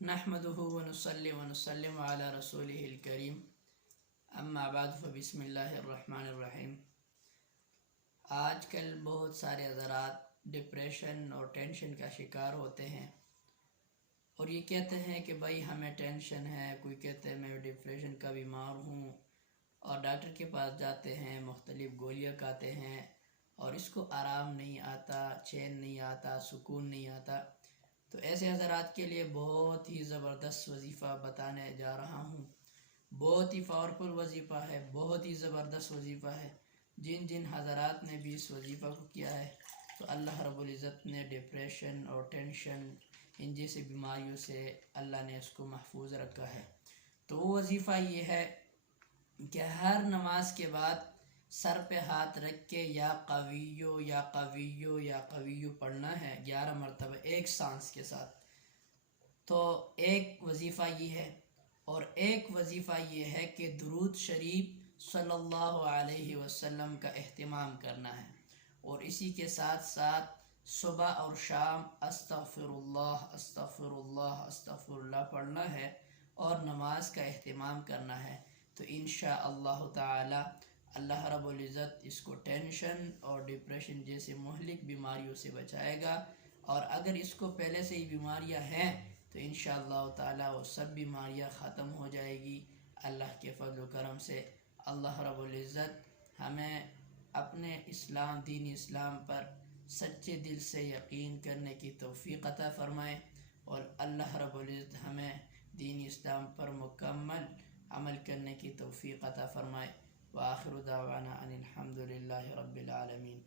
نحمده ونصلي ونسلم على رسوله الكريم اما بعد فبسم اللہ الرحمن الرحیم۔ آج کل بہت سارے حضرات ڈپریشن اور ٹینشن کا شکار ہوتے ہیں اور یہ کہتے ہیں کہ بھائی ہمیں ٹینشن ہے، کوئی کہتے ہیں میں ڈپریشن کا بیمار ہوں، اور ڈاکٹر کے پاس جاتے ہیں، مختلف گولیاں کھاتے ہیں اور اس کو آرام نہیں آتا، چین نہیں آتا، سکون نہیں آتا۔ تو ایسے حضرات کے لیے بہت ہی زبردست وظیفہ بتانے جا رہا ہوں۔ بہت ہی پاورفل وظیفہ ہے، بہت ہی زبردست وظیفہ ہے۔ جن حضرات نے بھی اس وظیفہ کو کیا ہے تو اللہ رب العزت نے ڈپریشن اور ٹینشن ان جیسی بیماریوں سے اللہ نے اس کو محفوظ رکھا ہے۔ تو وہ وظیفہ یہ ہے کہ ہر نماز کے بعد سر پہ ہاتھ رکھ کے یا قویو یا قویو یا قویو پڑھنا ہے 11 مرتبہ ایک سانس کے ساتھ۔ تو ایک وظیفہ یہ ہے، اور ایک وظیفہ یہ ہے کہ درود شریف صلی اللہ علیہ وسلم کا اہتمام کرنا ہے، اور اسی کے ساتھ ساتھ صبح اور شام استغفر اللہ استغفر اللہ استغفر اللہ پڑھنا ہے اور نماز کا اہتمام کرنا ہے۔ تو انشاءاللہ تعالی اللہ رب العزت اس کو ٹینشن اور ڈپریشن جیسے مہلک بیماریوں سے بچائے گا، اور اگر اس کو پہلے سے ہی بیماریاں ہیں تو انشاءاللہ تعالی وہ سب بیماریاں ختم ہو جائے گی اللہ کے فضل و کرم سے۔ اللہ رب العزت ہمیں اپنے اسلام، دین اسلام پر سچے دل سے یقین کرنے کی توفیق عطا فرمائے، اور اللہ رب العزت ہمیں دین اسلام پر مکمل عمل کرنے کی توفیق عطا فرمائے۔ وآخر دعوانا ان الحمد للہ رب العالمین۔